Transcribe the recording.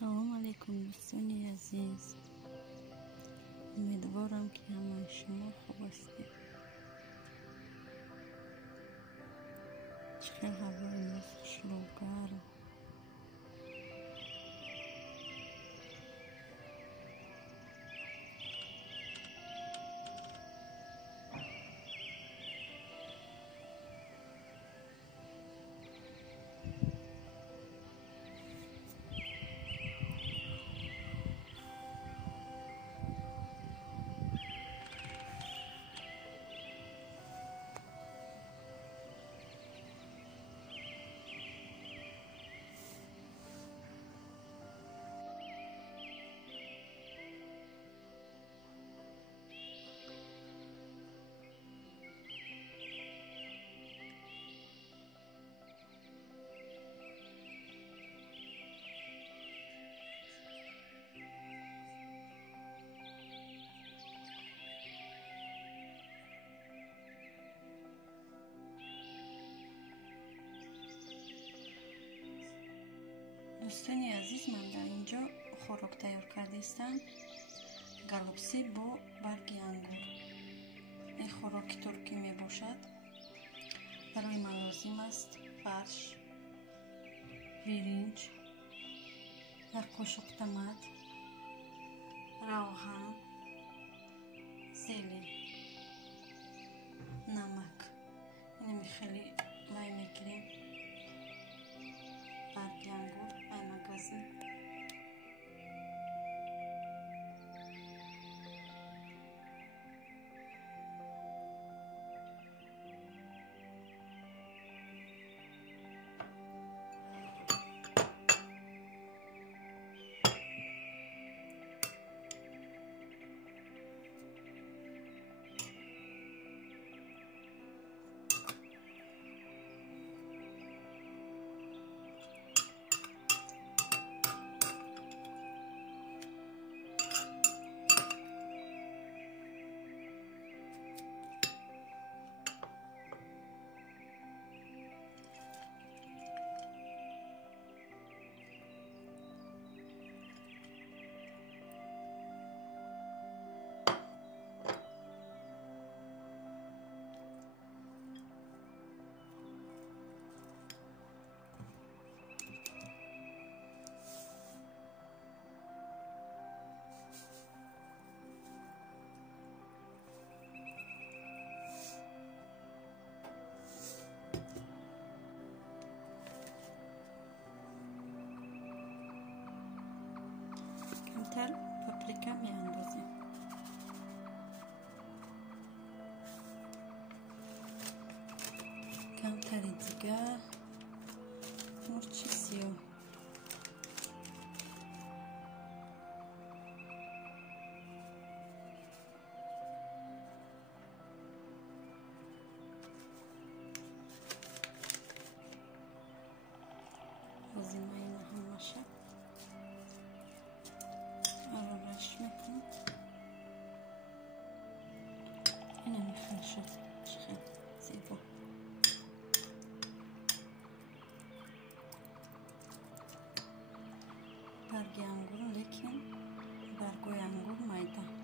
سلام علیکم دوستان عزیز، امیدوارم که همه شما خوب هستید. چقدر هوا امروز خوشگل و گرم. دوستان عزیز، من در اینجا خوراک تیار کرده هستم. گلوبسی با برگ انگور. این خوراک ترکی می باشد. برای من لازم است فرش، برنج، یک قاشق تمت، روغن، زیلی، نمک. اینو خیلی وای میگیریم. برگ انگور، این مگزین. کمتر پاپریکا می اندازیم. کمتر دیگه مرچ سیاه. هزینه این هم باشه. اینه میخواه شد چقدر زیبا. برگ انگور، لیکن برگوی انگور میده.